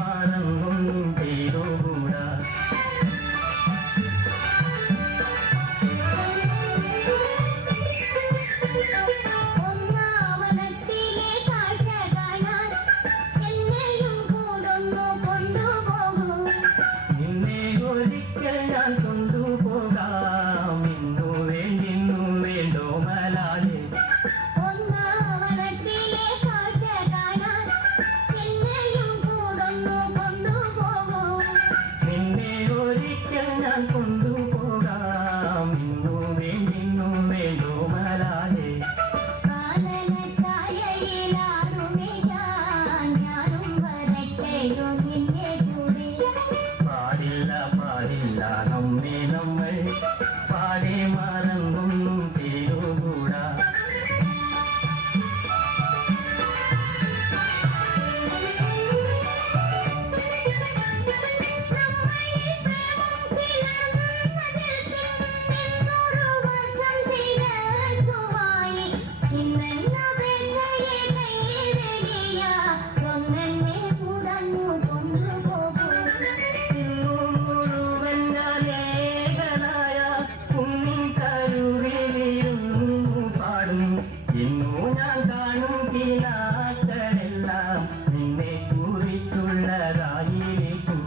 മറന്നൊന്നും ചെയ്തുകൂടാ. നിന്നെ ഒരിക്കൽ ഞാൻ കൊണ്ടുപോകാം, ഇന്നു വേണ്ടിന്നു വേണ്ടോ മലാലേ. നിന്നെ ഒരിക്കൽ ഞാൻ കൊണ്ടുപോകാം, ഇന്നു വേണ്ടിന്നു വേണ്ടോ മലാലേ. പാടില്ല പാടില്ല നമ്മെ നമ്മൾ പാടെ മറന്നൊന്നും ചെയ്തുകൂടാ. ഇന്നു ഞാൻ കാണും കിനാക്കളെല്ലാം നിന്നെ കുറിച്ചുള്ളതായിരിക്കും.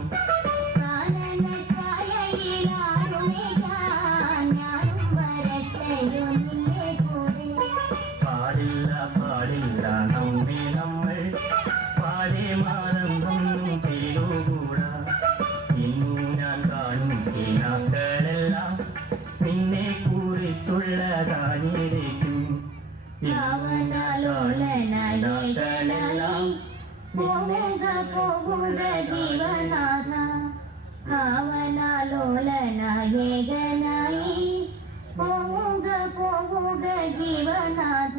പാടില്ല പാടില്ല നമ്മെ നമ്മൾ പാടെ മറന്നൊന്നും ചെയ്തുകൂടാ. ഇന്നു ഞാൻ കാണും കിനാക്കളെല്ലാം നിന്നെ കുറിച്ചുള്ളതായിരിക്കും. ഭാവനാലോലനായേകനായി പോവുക പോവുക ജീവനാഥ, ഭാവനാലോലനായേകനായി പോവുക പോവുക ജീവനാഥ.